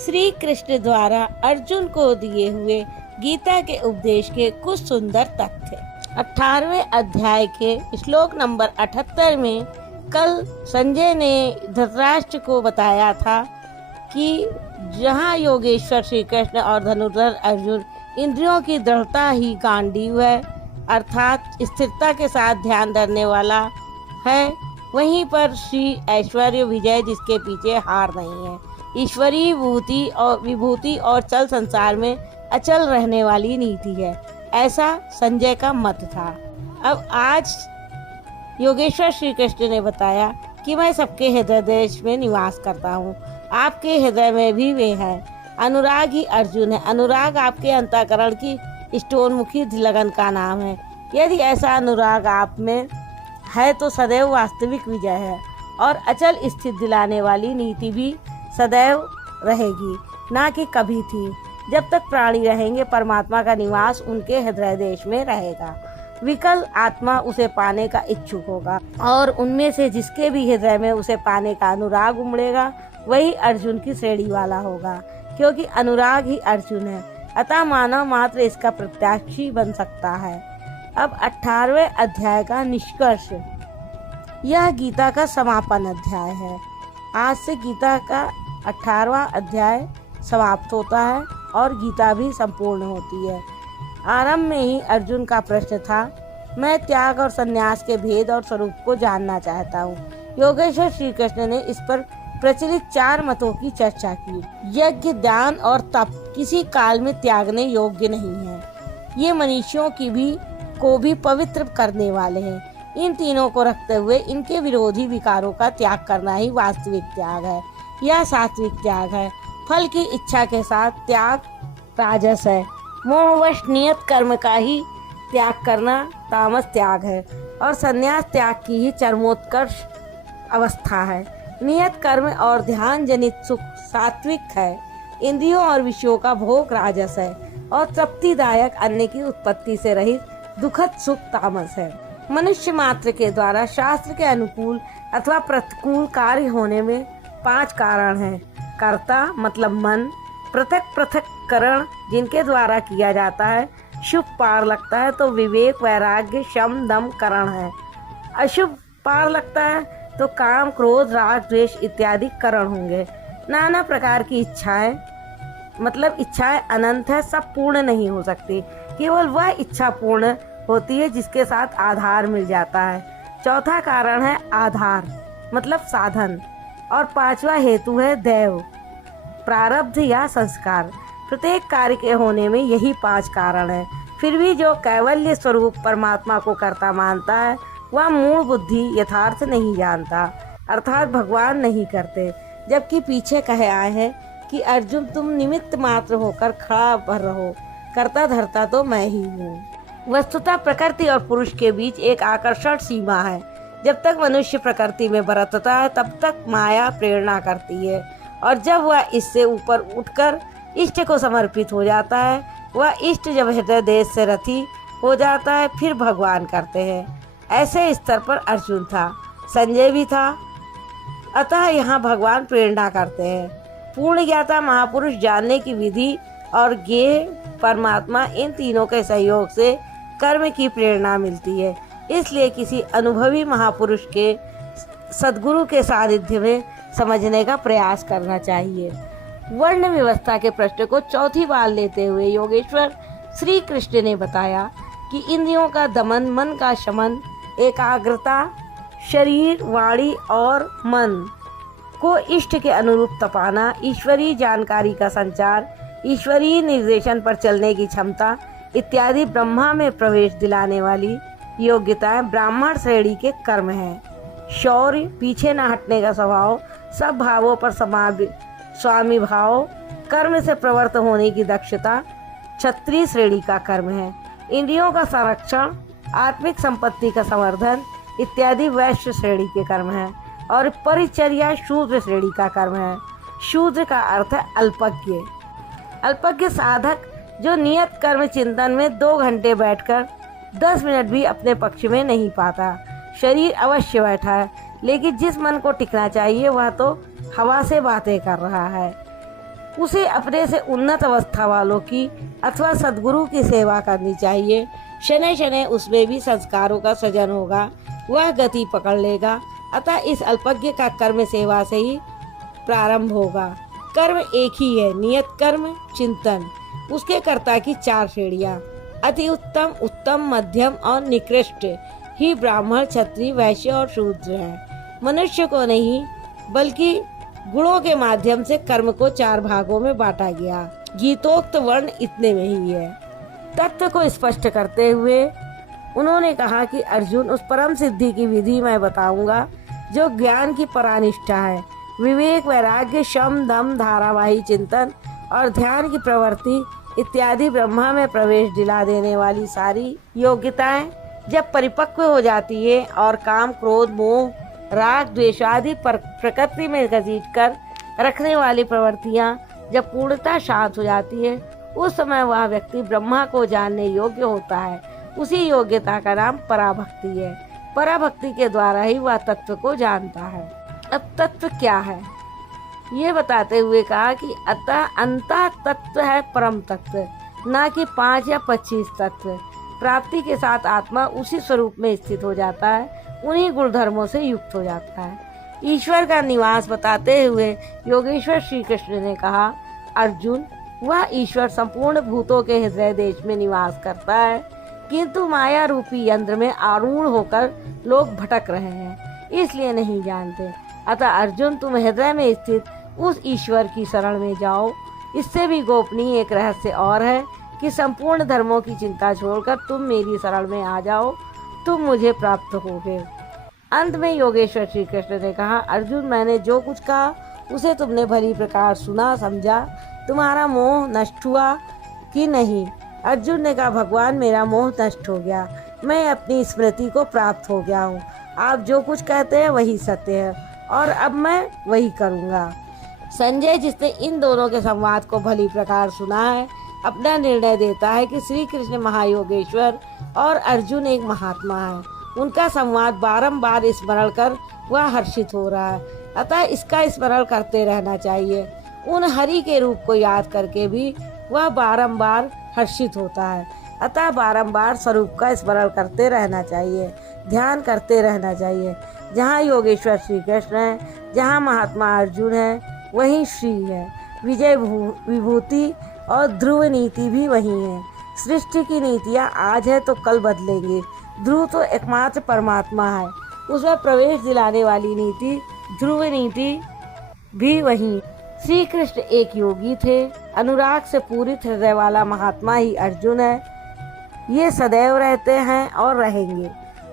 श्री कृष्ण द्वारा अर्जुन को दिए हुए गीता के उपदेश के कुछ सुंदर तथ्य। 18वें अध्याय के श्लोक नंबर 78 में कल संजय ने धृतराष्ट्र को बताया था कि जहाँ योगेश्वर श्री कृष्ण और धनुर्धर अर्जुन इंद्रियों की दृढ़ता ही गांडीव है, अर्थात स्थिरता के साथ ध्यान धरने वाला है, वहीं पर श्री ऐश्वर्य विजय जिसके पीछे हार नहीं है, ईश्वरीय विभूति और चल संसार में अचल रहने वाली नीति है। ऐसा संजय का मत था। अब आज योगेश्वर श्री कृष्ण ने बताया कि मैं सबके हृदय देश में निवास करता हूँ, आपके हृदय में भी वे हैं। अनुराग ही अर्जुन है। अनुराग आपके अंतःकरण की स्टोनमुखी लगन का नाम है। यदि ऐसा अनुराग आप में है तो सदैव वास्तविक विजय है और अचल स्थिति दिलाने वाली नीति भी सदैव रहेगी, ना कि कभी थी। जब तक प्राणी रहेंगे परमात्मा का निवास उनके हृदय देश में रहेगा। विकल आत्मा उसे पाने का इच्छुक होगा और उनमें से जिसके भी हृदय में उसे पाने का अनुराग उमड़ेगा वही अर्जुन की श्रेणी वाला होगा, क्योंकि अनुराग ही अर्जुन है। अतः मानव मात्र इसका प्रत्याशी बन सकता है। अब 18वें अध्याय का निष्कर्ष। यह गीता का समापन अध्याय है। आज से गीता का 18वां अध्याय समाप्त होता है और गीता भी संपूर्ण होती है। आरंभ में ही अर्जुन का प्रश्न था, मैं त्याग और संन्यास के भेद और स्वरूप को जानना चाहता हूँ। योगेश्वर श्री कृष्ण ने इस पर प्रचलित 4 मतों की चर्चा की। यज्ञ, दान और तप किसी काल में त्यागने योग्य नहीं है। ये मनुष्यों को भी पवित्र करने वाले हैं। इन तीनों को रखते हुए इनके विरोधी विकारों का त्याग करना ही वास्तविक त्याग है। यह सात्विक त्याग है। फल की इच्छा के साथ त्याग राजस है। मोहवश नियत कर्म का ही त्याग करना तामस त्याग है और संन्यास त्याग की ही चरमोत्कर्ष अवस्था है। नियत कर्म और ध्यान जनित सुख सात्विक है। इंद्रियों और विषयों का भोग राजस है और तृप्तिदायक अन्न की उत्पत्ति से रहित दुखद सुख तामस है। मनुष्य मात्र के द्वारा शास्त्र के अनुकूल अथवा प्रतिकूल कार्य होने में 5 कारण हैं। कर्ता मतलब मन, पृथक पृथक करण जिनके द्वारा किया जाता है, शुभ पार लगता है तो विवेक, वैराग्य, शम, दम करण है। अशुभ पार लगता है तो काम, क्रोध, राग, द्वेष इत्यादि करण होंगे। नाना प्रकार की इच्छाएं मतलब इच्छाएं अनंत है, सब पूर्ण नहीं हो सकती। केवल वह इच्छा पूर्ण होती है जिसके साथ आधार मिल जाता है। चौथा कारण है आधार मतलब साधन और 5वां हेतु है दैव, प्रारब्ध या संस्कार। प्रत्येक कार्य के होने में यही 5 कारण है। फिर भी जो कैवल्य स्वरूप परमात्मा को कर्ता मानता है वह मूल बुद्धि यथार्थ नहीं जानता, अर्थात भगवान नहीं करते। जबकि पीछे कहे आए हैं कि अर्जुन तुम निमित्त मात्र होकर खड़ा भर रहो, कर्ता धर्ता तो मैं ही हूँ। वस्तुतः प्रकृति और पुरुष के बीच एक आकर्षण सीमा है। जब तक मनुष्य प्रकृति में बरतता है तब तक माया प्रेरणा करती है और जब वह इससे ऊपर उठकर इष्ट को समर्पित हो जाता है, वह इष्ट जब हृदय देश से रति हो जाता है फिर भगवान करते हैं। ऐसे स्तर पर अर्जुन था, संजय भी था। अतः यहाँ भगवान प्रेरणा करते हैं। पूर्ण ज्ञाता महापुरुष जानने की विधि और ज्ञेय परमात्मा, इन तीनों के सहयोग से कर्म की प्रेरणा मिलती है। इसलिए किसी अनुभवी महापुरुष के सद्गुरु के सानिध्य में समझने का प्रयास करना चाहिए। वर्ण व्यवस्था के प्रश्न को चौथी बार लेते हुए योगेश्वर श्री कृष्ण ने बताया कि इंद्रियों का दमन, मन का शमन, एकाग्रता, शरीर, वाणी और मन को इष्ट के अनुरूप तपाना, ईश्वरीय जानकारी का संचार, ईश्वरीय निर्देशन पर चलने की क्षमता इत्यादि ब्रह्मा में प्रवेश दिलाने वाली योग्यताएं ब्राह्मण श्रेणी के कर्म हैं। शौर्य, पीछे न हटने का स्वभाव, सब भावों पर स्वामी भाव, कर्म से प्रवृत्त होने की दक्षता क्षत्रिय श्रेणी का कर्म है। इंद्रियों का संरक्षण, आत्मिक संपत्ति का संवर्धन इत्यादि वैश्य श्रेणी के कर्म है और परिचर्या शूद्र श्रेणी का कर्म है। शूद्र का अर्थ है अल्पज्ञ। अल्पज्ञ साधक जो नियत कर्म चिंतन में 2 घंटे बैठकर 10 मिनट भी अपने पक्ष में नहीं पाता। शरीर अवश्य बैठा है लेकिन जिस मन को टिकना चाहिए वह तो हवा से बातें कर रहा है। उसे अपने से उन्नत अवस्था वालों की अथवा सद्गुरु की सेवा करनी चाहिए। शनै शनै उसमें भी संस्कारों का सृजन होगा, वह गति पकड़ लेगा। अतः इस अल्पज्ञ का कर्म सेवा से ही प्रारंभ होगा। कर्म एक ही है, नियत कर्म, चिंतन। उसके कर्ता की 4 श्रेणियां, अति उत्तम, उत्तम, मध्यम और निकृष्ट ही ब्राह्मण, क्षत्रिय, वैश्य और शूद्र हैं। मनुष्य को नहीं बल्कि गुणों के माध्यम से कर्म को 4 भागों में बांटा गया। गीतोक्त वर्ण इतने में ही है। तत्व को स्पष्ट करते हुए उन्होंने कहा कि अर्जुन, उस परम सिद्धि की विधि मैं बताऊंगा जो ज्ञान की परानिष्ठा है। विवेक, वैराग्य, शम, दम, धारावाही चिंतन और ध्यान की प्रवृत्ति इत्यादि ब्रह्मा में प्रवेश दिला देने वाली सारी योग्यताएं जब परिपक्व हो जाती है और काम, क्रोध, मोह, राग, द्वेष आदि पर प्रकृति में घसीट कर रखने वाली प्रवृत्तियां जब पूर्णतः शांत हो जाती है, उस समय वह व्यक्ति ब्रह्मा को जानने योग्य होता है। उसी योग्यता का नाम पराभक्ति है। पराभक्ति के द्वारा ही वह तत्व को जानता है। अब तत्व क्या है ये बताते हुए कहा कि अतः अंतः तत्व है परम तत्व, न कि 5 या 25 तत्व। प्राप्ति के साथ आत्मा उसी स्वरूप में स्थित हो जाता है, उन्हीं गुणधर्मों से युक्त हो जाता है। ईश्वर का निवास बताते हुए योगेश्वर श्री कृष्ण ने कहा, अर्जुन, वह ईश्वर संपूर्ण भूतों के हृदय देश में निवास करता है, किंतु माया रूपी यंत्र में आरूढ़ होकर लोग भटक रहे हैं, इसलिए नहीं जानते। अतः अर्जुन, तुम हृदय में स्थित उस ईश्वर की शरण में जाओ। इससे भी गोपनीय एक रहस्य और है कि संपूर्ण धर्मों की चिंता छोड़कर तुम मेरी शरण में आ जाओ, तुम मुझे प्राप्त होगे। अंत में योगेश्वर श्री कृष्ण ने कहा, अर्जुन, मैंने जो कुछ कहा उसे तुमने भली प्रकार सुना, समझा। तुम्हारा मोह नष्ट हुआ कि नहीं? अर्जुन ने कहा, भगवान, मेरा मोह नष्ट हो गया, मैं अपनी स्मृति को प्राप्त हो गया हूँ। आप जो कुछ कहते हैं वही सत्य है और अब मैं वही करूँगा। संजय, जिसने इन दोनों के संवाद को भली प्रकार सुना है, अपना निर्णय देता है कि श्री कृष्ण महायोगेश्वर और अर्जुन एक महात्मा है। उनका संवाद बारंबार स्मरण कर वह हर्षित हो रहा है, अतः इसका स्मरण करते रहना चाहिए। उन हरि के रूप को याद करके भी वह बारंबार हर्षित होता है, अतः बारंबार स्वरूप का स्मरण करते रहना चाहिए, ध्यान करते रहना चाहिए। जहाँ योगेश्वर श्री कृष्ण है, जहाँ महात्मा अर्जुन है, वहीं श्री है। विजय विभूति और ध्रुव नीति भी वही है। सृष्टि की नीतियाँ आज है तो कल बदलेंगी। ध्रुव तो एकमात्र परमात्मा है, उसमें प्रवेश दिलाने वाली नीति ध्रुव नीति भी वही। श्री कृष्ण एक योगी थे, अनुराग से पूरित हृदय वाला महात्मा ही अर्जुन है। ये सदैव रहते हैं और रहेंगे।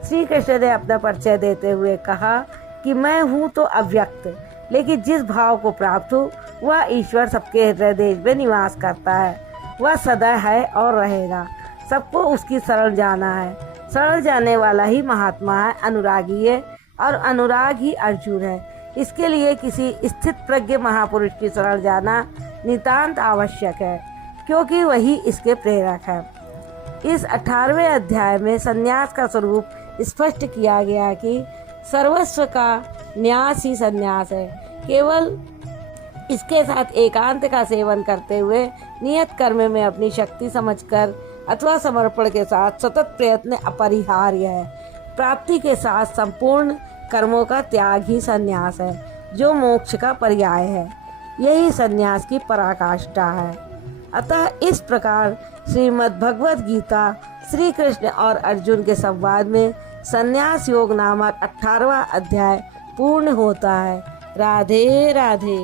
श्री कृष्ण ने अपना परिचय देते हुए कहा कि मैं हूँ तो अव्यक्त, लेकिन जिस भाव को प्राप्त हो वह ईश्वर सबके हृदय देश में निवास करता है। वह सदा है और रहेगा। सबको उसकी शरण जाना है। शरण जाने वाला ही महात्मा है, अनुरागी है, और अनुराग ही अर्जुन है। इसके लिए किसी स्थित प्रज्ञ महापुरुष की शरण जाना नितांत आवश्यक है, क्योंकि वही इसके प्रेरक है। इस 18वें अध्याय में संन्यास का स्वरूप स्पष्ट किया गया कि सर्वस्व का न्यास ही संन्यास है। केवल इसके साथ एकांत का सेवन करते हुए नियत कर्म में अपनी शक्ति समझकर अथवा समर्पण के साथ सतत प्रयत्न अपरिहार्य है। प्राप्ति के साथ संपूर्ण कर्मों का त्याग ही संन्यास है, जो मोक्ष का पर्याय है। यही संन्यास की पराकाष्ठा है। अतः इस प्रकार श्रीमद् भगवद गीता श्री कृष्ण और अर्जुन के संवाद में संन्यास योग नामक 18वां अध्याय पूर्ण होता है। राधे राधे।